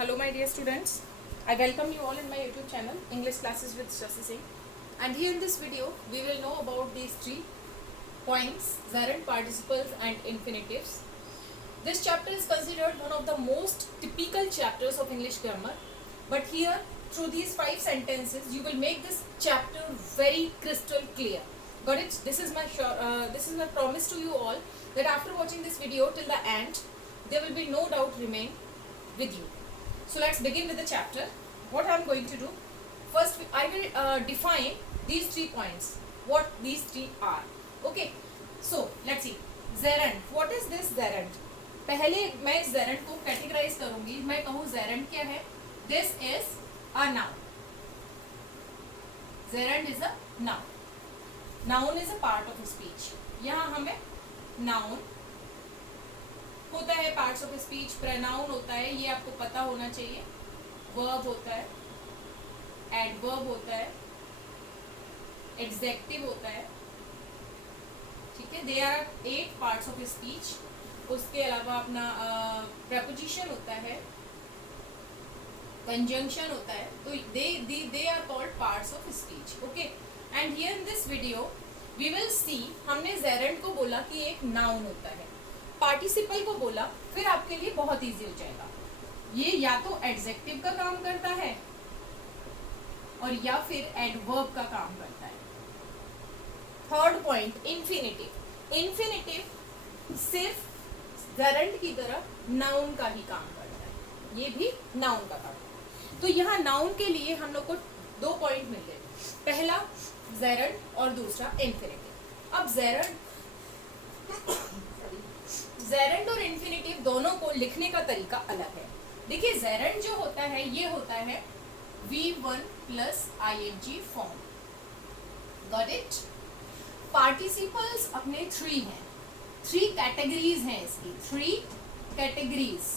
Hello my dear students, I welcome you all in my YouTube channel English Classes with Shasi Singh, and here in this video we will know about these 3 points: gerund, participles and infinitives. This chapter is considered one of the most typical chapters of English grammar, but here through these 5 sentences you will make this chapter very crystal clear. Got it? This is my promise to you all that after watching this video till the end there will be no doubt remain with you. So let's begin with the chapter. What I am going to do, first I will define these 3 points, what these 3 are. Okay, so let's see. Gerund, what is this gerund? पहले मैं इस gerund को categorise करूंगी. मैं कहूँ gerund क्या है? This is a noun. Gerund is a noun. Noun is a part of speech. यहाँ हमें noun होता है, पार्ट्स ऑफ स्पीच, प्रोनाउन होता है, ये आपको पता होना चाहिए, वर्ब होता है, एडवर्ब होता है, एडजेक्टिव होता है, ठीक है. They are 8 parts of speech. उसके अलावा अपना प्रपोजिशन होता है, कंजंक्शन होता है. तो they are called parts of speech. Okay, and here in this video we will see. हमने जेरंड को बोला कि एक नाउन होता है, पार्टिसिपल को बोला, फिर आपके लिए बहुत इजी हो जाएगा. ये या तो एडजेक्टिव का काम करता है और या फिर एडवर्ब का काम करता है. Third point, infinitive. इंफिनिटिव सिर्फ जेरंड की तरह नाउन का ही काम करता है, ये भी नाउन का काम करता है. तो यहाँ नाउन के लिए हम लोग को 2 पॉइंट मिल गए. पहला जेरंड और दूसरा इंफिनिटिव. अब जेरंड और इन्फिनिटिव दोनों को लिखने का तरीका अलग है. देखिए, जेरंड जो होता है ये होता है V1 plus ING form. Got it? Participles अपने 3 हैं, 3 कैटेगरीज हैं इसकी. 3 कैटेगरीज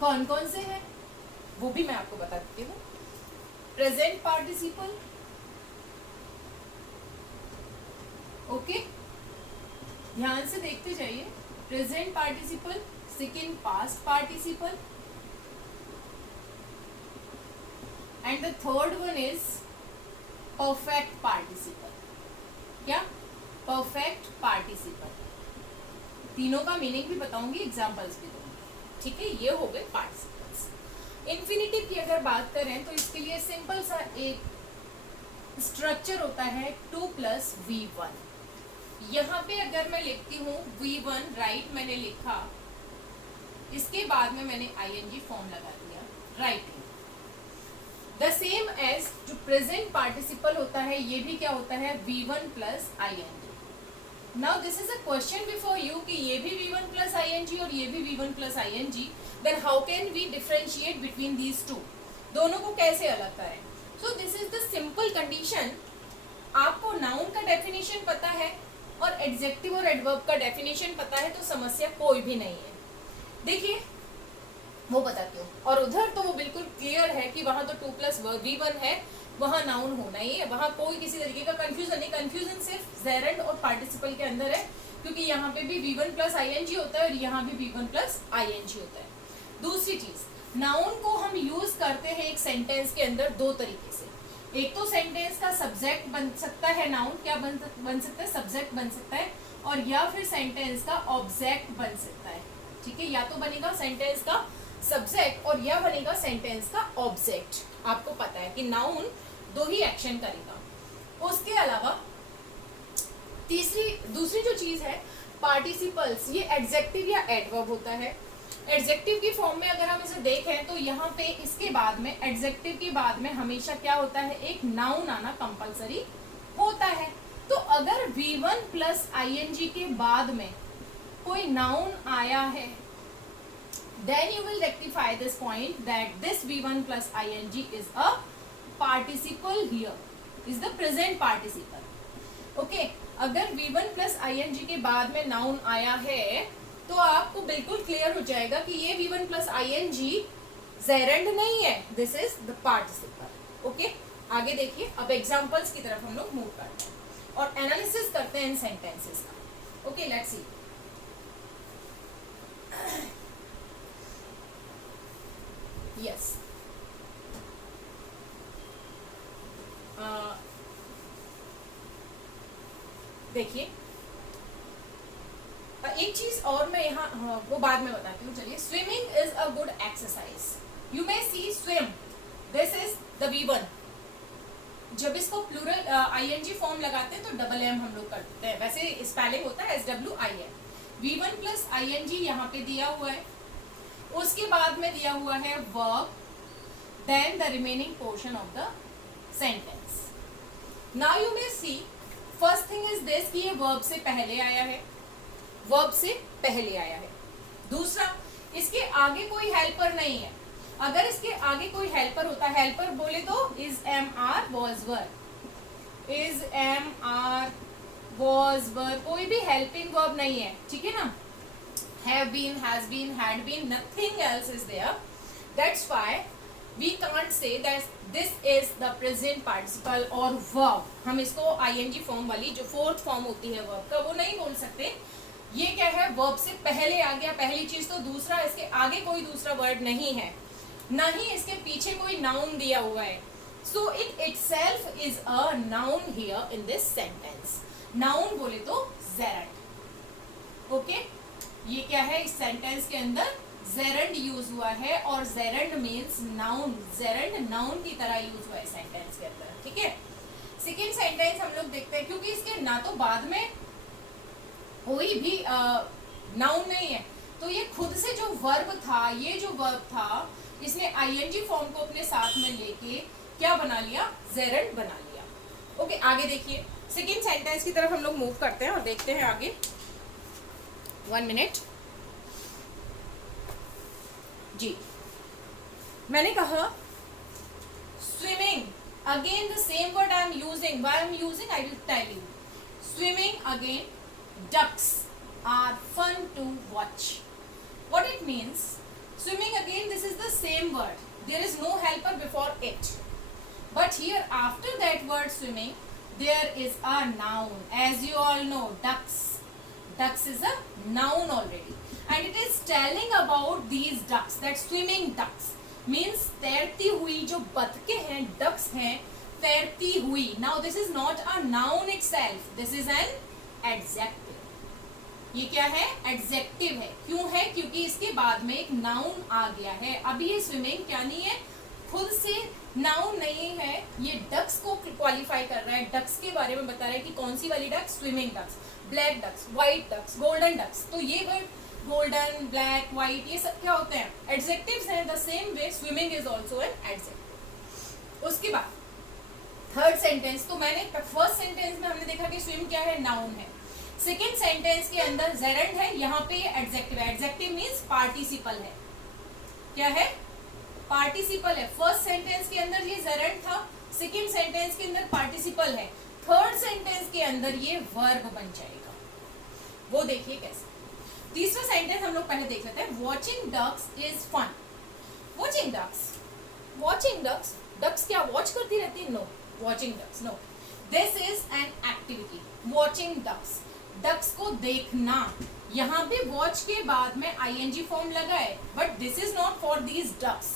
कौन कौन से हैं वो भी मैं आपको बता देती हूँ. प्रेजेंट पार्टिसिपल, ओके, ध्यान से देखते जाइए. Present participle, second past participle, and the third one is perfect participle. क्या? Perfect participle. तीनों का मीनिंग भी बताऊंगी, एग्जांपल्स भी दूंगी. ठीक है, ये हो गए पार्टिसिपल्स. इन्फिनिटिव की अगर बात करें तो इसके लिए सिंपल सा एक स्ट्रक्चर होता है 2 प्लस V1. यहाँ पे अगर मैं लिखती हूँ V1 राइट, मैंने लिखा, इसके बाद में मैंने ING फॉर्म लगा दिया, राइटिंग. द सेम एज जो प्रेजेंट पार्टिसिपल होता है ये भी क्या होता है? V1 plus ING. Now this is a question before you कि ये भी V1 प्लस ING और ये भी V1 plus ING. Then how can we differentiate between these 2? दोनों को कैसे अलग करें? So this is the simple condition. आपको नाउन का डेफिनेशन पता है और एडजेक्टिव और एडवर्ब का डेफिनेशन पता है तो समस्या कोई भी नहीं है. देखिए, वो बताती हूँ. और उधर तो वो बिल्कुल क्लियर है कि वहां तो 2 प्लस V1 है, वहां नाउन होना ही है, वहां कोई किसी तरीके का कंफ्यूजन नहीं. कंफ्यूजन सिर्फ जेरंड और पार्टिसिपल के अंदर है, क्योंकि यहाँ पे भी V1 प्लस ING होता है और यहाँ भी V1 प्लस ING होता है. दूसरी चीज, नाउन को हम यूज करते हैं एक सेंटेंस के अंदर 2 तरीके से. एक तो सेंटेंस का सब्जेक्ट बन सकता है नाउन, क्या बन सकता है? सब्जेक्ट बन सकता है. और या फिर सेंटेंस का ऑब्जेक्ट बन सकता है. ठीक है, या तो बनेगा सेंटेंस का सब्जेक्ट और या बनेगा सेंटेंस का ऑब्जेक्ट. आपको पता है कि नाउन 2 ही एक्शन करेगा. उसके अलावा दूसरी जो चीज है पार्टिसिपल्स, ये एडजेक्टिव या एडवर्ब होता है. एडजेक्टिव की फॉर्म में अगर हम इसे देखें तो यहाँ पे इसके बाद में, एडजेक्टिव के बाद में हमेशा क्या होता है? एक नाउन आना कंपलसरी होता है. तो अगर V1 प्लस ING के बाद में कोई नाउन आया है, then you will rectify this point that this V1 plus ING is a participle here, is the present participle. Okay, अगर V1 plus ING के बाद में नाउन आया है तो आपको बिल्कुल क्लियर हो जाएगा कि ये V1 प्लस ING जेरंड नहीं है, this is the participle. Okay, आगे देखिए. अब एग्जांपल्स की तरफ हम लोग मूव करते हैं और एनालिसिस करते हैं इन सेंटेंसेस का. Okay, let's see. देखिए एक चीज और मैं यहाँ वो बाद में बताती हूँ। चलिए, swimming is a good exercise. You may see swim, this is the V1। जब इसको प्लूरल ING फॉर्म लगाते हैं तो डबल M हम लोग करते हैं, वैसे स्पेलिंग होता है SWIM। V1 प्लस ING यहाँ पे दिया हुआ है, उसके बाद में दिया हुआ है verb, then the remaining portion of the sentence. Now you may see, first thing is this कि ये वर्ब से पहले आया है, वर्ब से पहले आया है। दूसरा, इसके आगे कोई हेल्पर नहीं है। अगर इसके आगे कोई हेल्पर होता, हेल्पर बोले तो is MR was were, is MR was were, कोई भी हेल्पिंग वर्ब नहीं है, ठीक है ना। have been, has been, had been, nothing else is there. That's why we can't say that this is the present participle or verb। हम इसको ING form वाली जो फोर्थ फॉर्म होती है वर्ब का, वो नहीं बोल सकते। ये क्या है, वर्ब से पहले आ गया, पहली चीज। तो दूसरा, इसके आगे कोई दूसरा वर्ड नहीं है, ना ही इसके पीछे कोई नाउन दिया हुआ है। So it itself is a noun here in this sentence. Noun बोले तो जेरंड। ओके, ये क्या है, इस सेंटेंस के अंदर जेरंड यूज हुआ है, और gerund means noun. Gerund noun की तरह यूज हुआ है सेंटेंस के अंदर, ठीक है। सेकेंड सेंटेंस हम लोग देखते हैं, क्योंकि इसके ना तो बाद में कोई भी नाउन नहीं है, तो ये खुद से जो वर्ब था, ये जो वर्ब था, इसने ING फॉर्म को अपने साथ में लेके क्या बना लिया, जेरंड बना लिया। ओके, आगे देखिए, सेकेंड सेंटेंस की तरफ हम लोग मूव करते हैं और देखते हैं आगे। 1 मिनट जी। मैंने कहा swimming, again the same word I am using, why I am using I will tell you. Swimming again, ducks are fun to watch. What it means, swimming again, this is the same word, there is no helper before it, but here after that word swimming there is a noun. As you all know, ducks, ducks is a noun already, and it is telling about these ducks, that swimming ducks means तैरती हुई जो बतखें हैं, ducks हैं, तैरती हुई। Now this is not a noun itself, this is an adjective. ये क्या है, एडजेक्टिव है। क्यों है, क्योंकि इसके बाद में एक नाउन आ गया है। अभी ये स्विमिंग क्या नहीं है, खुद से नाउन नहीं है, ये डक्स को क्वालिफाई कर रहा है, डक्स के बारे में बता रहा है कि कौन सी वाली ducks, swimming ducks, black ducks, white ducks, golden ducks. तो ये वर्ड गोल्डन, ब्लैक, व्हाइट, ये सब क्या होते हैं, एडजेक्टिव्स हैं। The same way swimming is also an adjective. उसके बाद थर्ड सेंटेंस, तो मैंने फर्स्ट सेंटेंस में हमने देखा कि स्विम क्या है, नाउन है। सेकेंड सेंटेंस के अंदर जेरंड है, यहाँ पे एडजेक्टिव है। एडजेक्टिव मीन्स पार्टिसिपल है। क्या है, पार्टिसिपल है। फर्स्ट सेंटेंस के अंदर ये जेरंड था, सेकेंड सेंटेंस के अंदर पार्टिसिपल है, थर्ड सेंटेंस के अंदर ये वर्ब बन जाएगा। वो देखिए कैसे। तीसरा सेंटेंस हम लोग पहले देख लेते हैं। Watching ducks is fun. Watching ducks, watching ducks, ducks क्या वॉच करती रहती है, no, watching ducks no, this is an activity. Watching ducks, ducks को देखना। यहाँ पे वॉच के बाद में ING फॉर्म लगा है, but this is not for these ducks,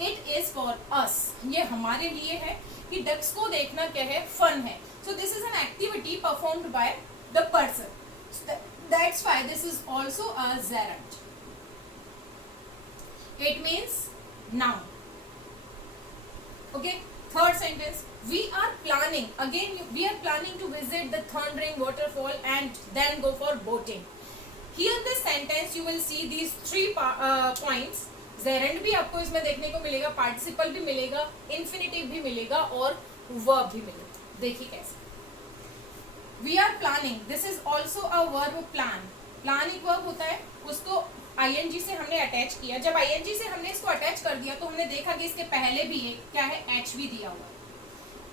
it is for us. ये हमारे लिए है कि डक्स को देखना क्या है, फन है। सो this is an activity performed by the person, that's why this is also a gerund. It means noun. Okay, third sentence, we are planning, again we are planning to visit the thundering waterfall and then go for boating. Here this sentence you will see these three points. gerund भी आपको इसमें देखने को मिलेगा, participle भी मिलेगा, infinitive भी मिलेगा और verb भी मिलेगा। देखिए कैसे। we are planning, this is also a verb, plan। plan एक verb होता है, उसको ING से हमने अटैच किया। जब ING से हमने इसको अटैच कर दिया तो हमने देखा कि इसके पहले भी एक क्या है, H भी दिया हुआ है,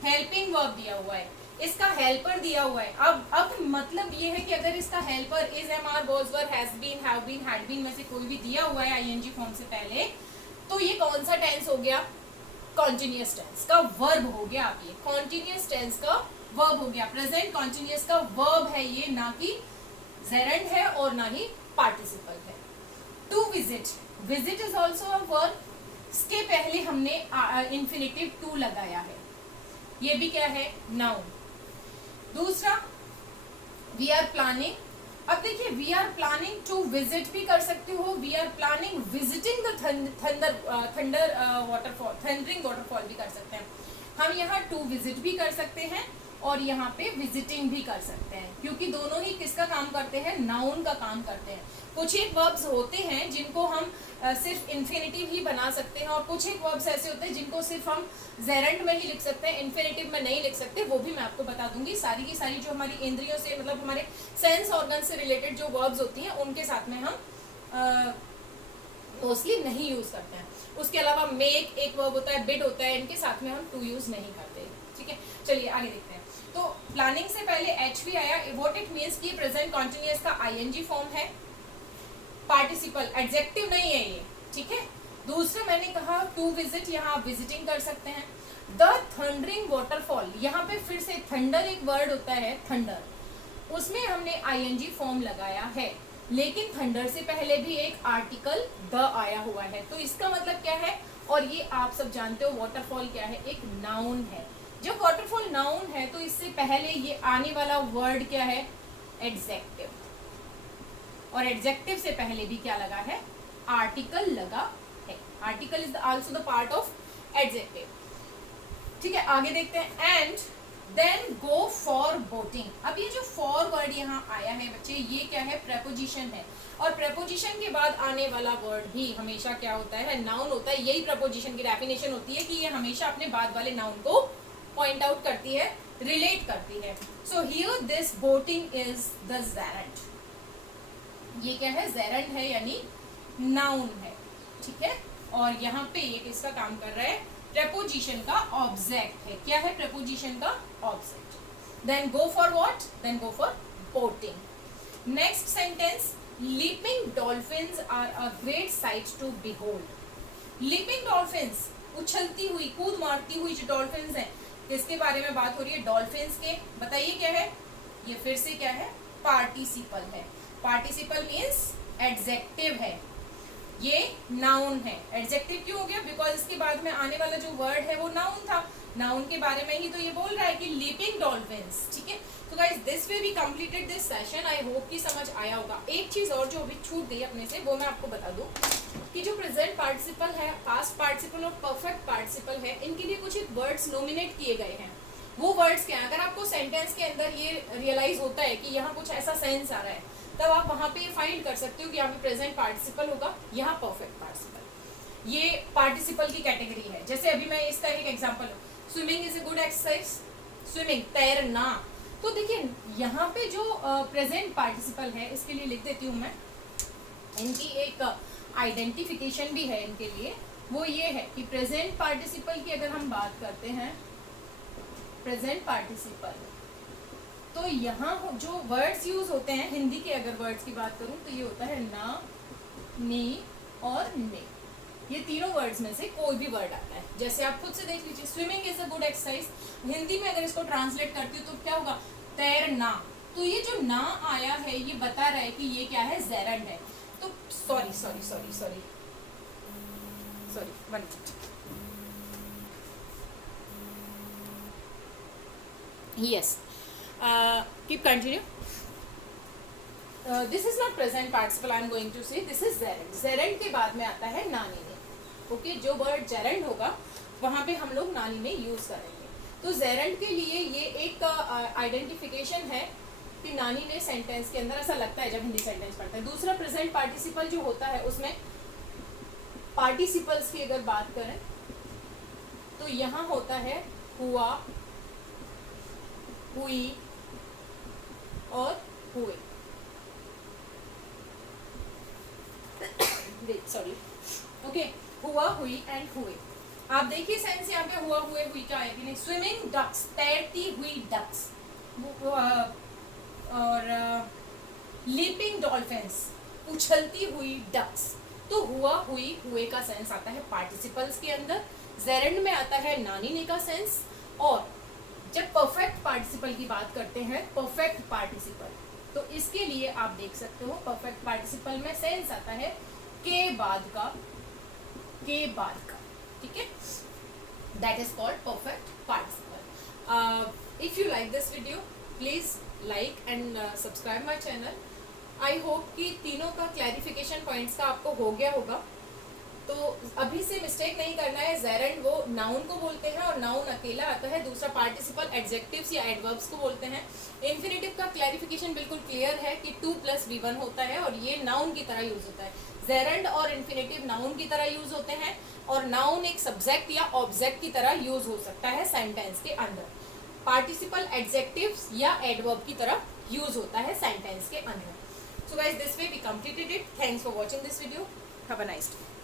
हेल्पिंग वर्ब दिया हुआ है, इसका हेल्पर दिया हुआ है। अब मतलब ये है कि अगर इसका helper is MR was were has been have been had been में से कोई भी दिया हुआ है ING फॉर्म से पहले, तो ये कौन सा टेंस हो गया, कॉन्टिन्यूअस टेंस का वर्ब हो गया। आप ये कॉन्टिन्यूअस टेंस का वर्ब हो गया, प्रेजेंट कॉन्टिन्यूअस का वर्ब है ये, ना कि जेरंड है और ना ही पार्टिसिपल है। To visit, visit is also a verb, इसके पहले हमने इंफिनिटिव टू लगाया है, ये भी क्या है, नाउन। दूसरा वी आर प्लानिंग, अब देखिए we are planning to visit भी कर सकते हो, we are planning visiting the thunder waterfall, thundering waterfall भी कर सकते हैं। हम यहाँ टू विजिट भी कर सकते हैं और यहाँ पे विजिटिंग भी कर सकते हैं, क्योंकि दोनों ही किसका काम करते हैं, नाउन का काम करते हैं। कुछ एक वर्ब्स होते हैं जिनको हम सिर्फ इन्फिनिटिव ही बना सकते हैं और कुछ एक वर्ब्स ऐसे होते हैं जिनको सिर्फ हम जेरेंट में ही लिख सकते हैं, इन्फिनिटिव में नहीं लिख सकते। वो भी मैं आपको बता दूंगी। सारी की सारी जो हमारी इंद्रियों से मतलब हमारे सेंस ऑर्गन से रिलेटेड जो वर्ब्स होती हैं उनके साथ में हम मोस्टली नहीं यूज करते हैं। उसके अलावा मेक एक वर्ब होता है, बिड होता है, इनके साथ में हम टू यूज नहीं करते। ठीक है, चलिए आगे देखते हैं। तो प्लानिंग से पहले एच भी आया, व्हाट इट मीन्स कि प्रेजेंट कॉन्टिन्यूअस का आईएनजी फॉर्म है, पार्टिसिपल एडजेक्टिव नहीं है ये। ठीक है, दूसरा मैंने कहा टू विजिट, यहाँ आप विजिटिंग कर सकते हैं। द थंडरिंग वाटरफॉल, यहाँ पे फिर से थंडर एक वर्ड होता है, थंडर, उसमें हमने आईएनजी फॉर्म लगाया है, लेकिन थंडर से पहले भी एक आर्टिकल द आया हुआ है। तो इसका मतलब क्या है, और ये आप सब जानते हो वाटरफॉल क्या है, एक नाउन है। जब वाटरफॉल नाउन है तो इससे पहले ये आने वाला वर्ड क्या है, एडजेक्टिव, और एडजेक्टिव से पहले भी क्या लगा है, आर्टिकल लगा है। Article is also the part of adjective. ठीक है, आगे देखते हैं। And then go for boating. अब ये जो फॉर वर्ड यहाँ आया है बच्चे, ये क्या है, प्रेपोजिशन है, और प्रेपोजिशन के बाद आने वाला वर्ड भी हमेशा क्या होता है, नाउन होता है। यही प्रेपोजिशन की डेफिनेशन होती है कि ये हमेशा अपने बाद वाले नाउन को पॉइंट आउट करती है, रिलेट करती है। So here this boating is the Geraint. ये क्या है, जेरेंट है, यानी नाउन है। ठीक है, और यहाँ पे ये किसका काम कर रहा है, प्रेपोजिशन का ऑब्जेक्ट है। क्या है, प्रेपोजिशन का object. Then go for what, then go for boating. Next sentence, leaping dolphins are a great sight to behold. Leaping dolphins, उछलती हुई, कूद मारती हुई जो डॉल्फिन्स हैं, किसके बारे में बात हो रही है, डॉल्फिन्स के। बताइए क्या है, ये फिर से क्या है, पार्टिसिपल है। पार्टिसिपल मीन्स एडजेक्टिव है, ये नाउन है। एडजेक्टिव क्यों हो गया, बिकॉज इसके बाद में आने वाला जो वर्ड है वो नाउन था, नाउन के बारे में ही तो ये बोल रहा है कि लीपिंग डॉल्फिन्स। ठीक है, तो guys this way we completed this session. I hope कि समझ आया होगा। एक चीज और जो अभी छूट गई अपने से, वो मैं आपको बता दूं कि जो प्रेजेंट पार्टिसिपल है, पास्ट पार्टिसिपल और परफेक्ट पार्टिसिपल है, इनके लिए कुछ एक वर्ड्स नॉमिनेट किए गए हैं। वो वर्ड्स क्या है, अगर आपको सेंटेंस के अंदर ये रियलाइज होता है कि यहाँ कुछ ऐसा सेंस आ रहा है, तब आप वहां पे फाइंड कर सकते हो कि यहाँ पे प्रेजेंट पार्टिसिपल होगा, यहाँ परफेक्ट पार्टिसिपल। ये पार्टिसिपल की कैटेगरी है। जैसे अभी मैं इसका एक example, swimming is a good exercise, swimming, तैरना। तो देखिए यहाँ पे जो प्रेजेंट पार्टिसिपल है, इसके लिए लिख देती हूँ मैं, इनकी एक आइडेंटिफिकेशन भी है इनके लिए। वो ये है कि प्रेजेंट पार्टिसिपल की अगर हम बात करते हैं, प्रेजेंट पार्टिसिपल, तो यहाँ जो वर्ड्स यूज होते हैं, हिंदी के अगर वर्ड्स की बात करूं तो ये होता है ना, नी और ने। ये तीनों वर्ड्स में से कोई भी वर्ड आता है। जैसे आप खुद से देख लीजिए, swimming is a good exercise, Hindi में अगर इसको ट्रांसलेट करती हूँ तो क्या होगा, तैरना। तो ये जो ना आया है ये बता रहा है कि ये क्या है, जेरेंट है। तो sorry sorry sorry sorry sorry, 1 minute. Yes, keep continue. This is not present participle, I am going to say this is gerund. Gerund के बाद में आता है नानी ने। ओके, जो वर्ड gerund होगा वहाँ पे हम लोग नानी ने यूज करेंगे। तो gerund के लिए ये एक आइडेंटिफिकेशन है कि नानी ने सेंटेंस के अंदर, ऐसा लगता है जब हिंदी सेंटेंस पढ़ते हैं। दूसरा प्रेजेंट पार्टिसिपल जो होता है, उसमें पार्टिसिपल्स की अगर बात करें तो यहाँ होता है हुआ, हुई और हुए। सॉरी, ओके, हुआ, हुई एंड हुए। आप देखिए सेंस यहाँ पे हुआ, हुए, हुई का है कि नहीं। स्विमिंग डक्स, तैरती हुई डक्स, और लीपिंग डॉल्फिन्स, उछलती हुई डक्स। तो हुआ, हुई, हुए का सेंस आता है पार्टिसिपल्स के अंदर। जेरेंड में आता है नानी ने का सेंस। और जब परफेक्ट पार्टिसिपल की बात करते हैं, परफेक्ट पार्टिसिपल, तो इसके लिए आप देख सकते हो परफेक्ट पार्टिसिपल में सेंस आता है के बाद का, के बाद का। ठीक है, that is called perfect participle. If you like this video, please like and subscribe my channel. I hope कि तीनों का क्लैरिफिकेशन पॉइंट्स का आपको हो गया होगा। तो अभी से मिस्टेक नहीं करना है, जेरेंड वो नाउन को बोलते हैं और नाउन अकेला आता है, दूसरा पार्टिसिपल एडजेक्टिव्स या एडवर्ब्स को बोलते हैं। इन्फिनेटिव का क्लैरिफिकेशन बिल्कुल क्लियर है कि 2 + V1 होता है और ये नाउन की तरह यूज होता है। जेरेंड और इन्फिनेटिव नाउन की तरह यूज होते हैं और नाउन एक सब्जेक्ट या ऑब्जेक्ट की तरह यूज हो सकता है सेंटेंस के अंदर। पार्टिसिपल एडजेक्टिव्स या एडवर्ब की तरह यूज होता है सेंटेंस के अंदर। So guys, this way we completed it. Thanks for watching this video. Have a nice day.